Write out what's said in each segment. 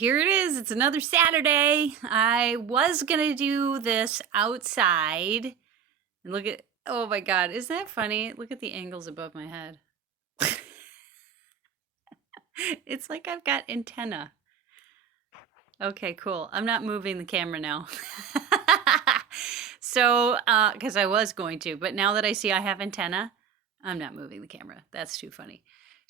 Here it is. It's another Saturday. I was going to do this outside. And look at, oh my God, isn't that funny? Look at the angles above my head. It's like I've got antenna. Okay, cool. I'm not moving the camera now. So, because I was going to, but now that I see I have antenna, I'm not moving the camera. That's too funny.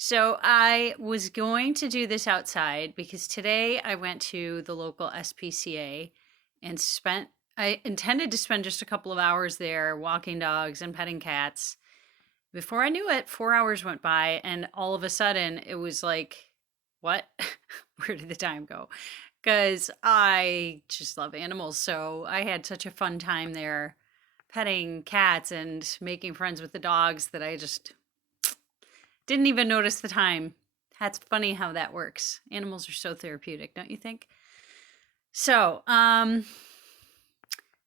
So I was going to do this outside because today I went to the local SPCA and I intended to spend just a couple of hours there walking dogs and petting cats. Before I knew it, 4 hours went by, and all of a sudden it was like, what? Where did the time go? Because I just love animals. So I had such a fun time there petting cats and making friends with the dogs that I just didn't even notice the time. That's funny how that works. Animals are so therapeutic, don't you think? So,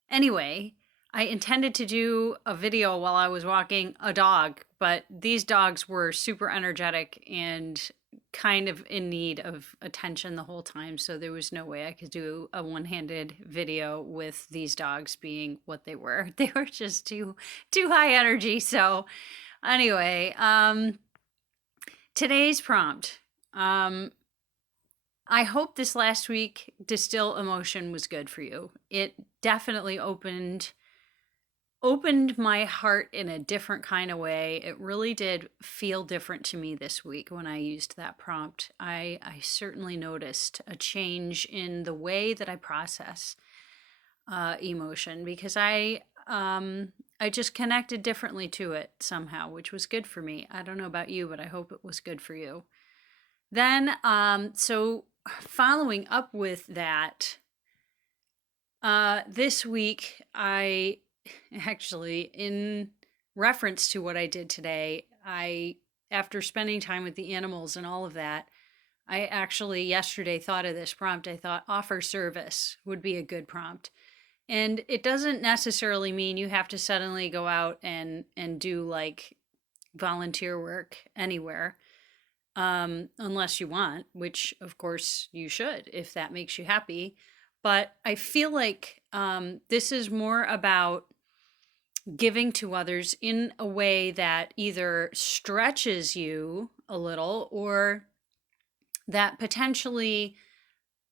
anyway, I intended to do a video while I was walking a dog, but these dogs were super energetic and kind of in need of attention the whole time. So there was no way I could do a one-handed video with these dogs being what they were. They were just too high energy. So anyway, today's prompt. I hope this last week, Distill Emotion, was good for you. It definitely opened my heart in a different kind of way. It really did feel different to me this week when I used that prompt. I certainly noticed a change in the way that I process emotion because I just connected differently to it somehow, which was good for me. I don't know about you, but I hope it was good for you. Then, so following up with that, this week I actually, in reference to what I did today, after spending time with the animals and all of that, I actually yesterday thought of this prompt. I thought offer service would be a good prompt. And it doesn't necessarily mean you have to suddenly go out and do like volunteer work anywhere, unless you want, which of course you should if that makes you happy. But I feel like this is more about giving to others in a way that either stretches you a little or that potentially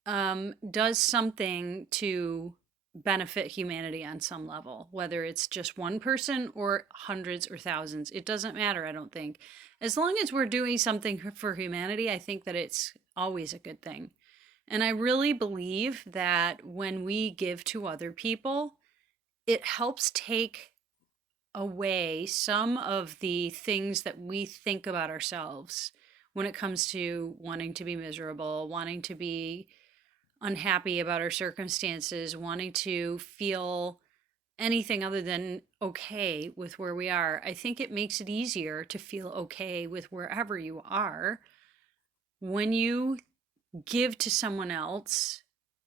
does something to benefit humanity on some level, whether it's just one person or hundreds or thousands. It doesn't matter, I don't think. As long as we're doing something for humanity, I think that it's always a good thing. And I really believe that when we give to other people, it helps take away some of the things that we think about ourselves when it comes to wanting to be miserable, wanting to be unhappy about our circumstances, wanting to feel anything other than okay with where we are. I think it makes it easier to feel okay with wherever you are when you give to someone else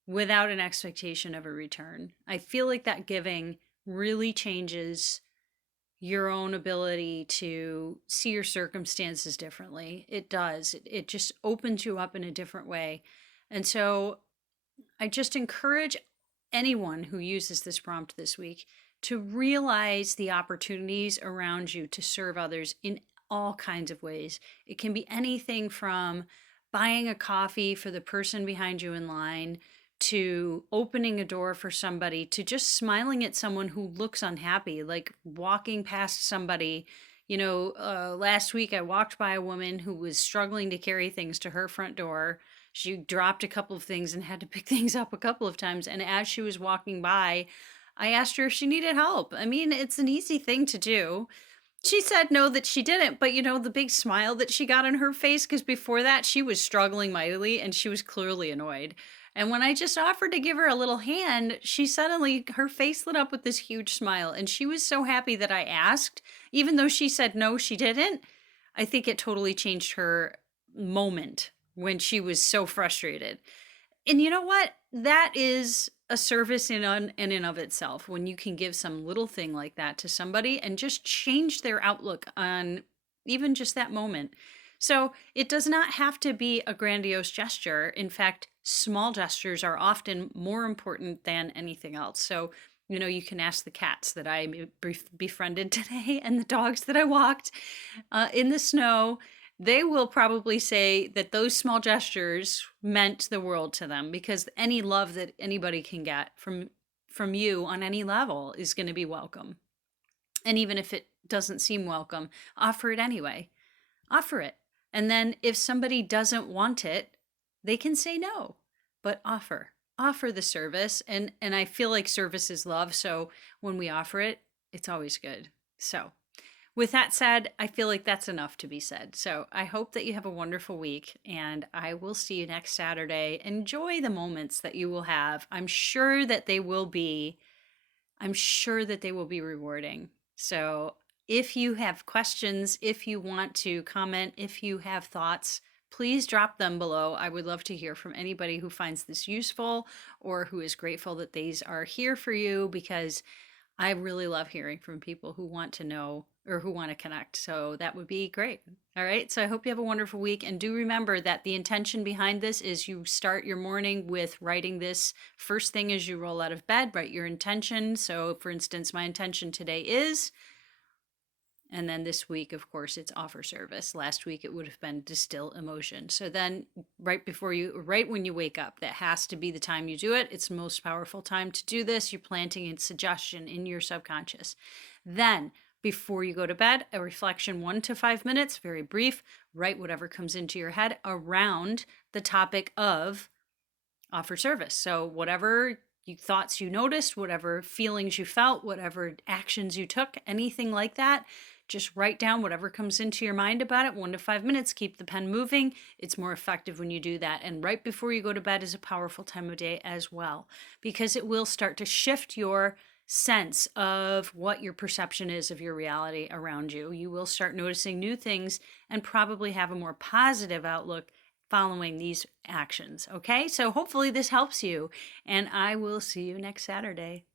without an expectation of a return. I feel like that giving really changes your own ability to see your circumstances differently. It does. It just opens you up in a different way. And so I just encourage anyone who uses this prompt this week to realize the opportunities around you to serve others in all kinds of ways. It can be anything from buying a coffee for the person behind you in line, to opening a door for somebody, to just smiling at someone who looks unhappy, like walking past somebody. Last week I walked by a woman who was struggling to carry things to her front door. She dropped a couple of things and had to pick things up a couple of times. And as she was walking by, I asked her if she needed help. I mean, it's an easy thing to do. She said no, that she didn't, but the big smile that she got on her face, because before that she was struggling mightily and she was clearly annoyed. And when I just offered to give her a little hand, her face lit up with this huge smile. And she was so happy that I asked, even though she said no, she didn't. I think it totally changed her moment when she was so frustrated. And you know what? That is a service in and of itself, when you can give some little thing like that to somebody and just change their outlook on even just that moment. So it does not have to be a grandiose gesture. In fact, small gestures are often more important than anything else. So, you can ask the cats that I befriended today and the dogs that I walked in the snow. They will probably say that those small gestures meant the world to them, because any love that anybody can get from you on any level is going to be welcome. And even if it doesn't seem welcome, offer it anyway. Offer it. And then if somebody doesn't want it, they can say no, but offer the service. And I feel like service is love. So when we offer it, it's always good. So with that said, I feel like that's enough to be said. So I hope that you have a wonderful week, and I will see you next Saturday. Enjoy the moments that you will have. I'm sure that they will be rewarding. So if you have questions, if you want to comment, if you have thoughts, please drop them below. I would love to hear from anybody who finds this useful or who is grateful that these are here for you, because I really love hearing from people who want to know or who want to connect. So that would be great. All right. So I hope you have a wonderful week. And do remember that the intention behind this is you start your morning with writing this first thing as you roll out of bed. Write your intention. So, for instance, my intention today is, and then this week, of course, it's offer service. Last week, it would have been distill emotion. So then right when you wake up, that has to be the time you do it. It's the most powerful time to do this. You're planting a suggestion in your subconscious. Then before you go to bed, a reflection, 1 to 5 minutes, very brief. Write whatever comes into your head around the topic of offer service. So whatever thoughts you noticed, whatever feelings you felt, whatever actions you took, anything like that, just write down whatever comes into your mind about it. 1 to 5 minutes, keep the pen moving. It's more effective when you do that. And right before you go to bed is a powerful time of day as well, because it will start to shift your sense of what your perception is of your reality around you. You will start noticing new things and probably have a more positive outlook following these actions. Okay, so hopefully this helps you, and I will see you next Saturday.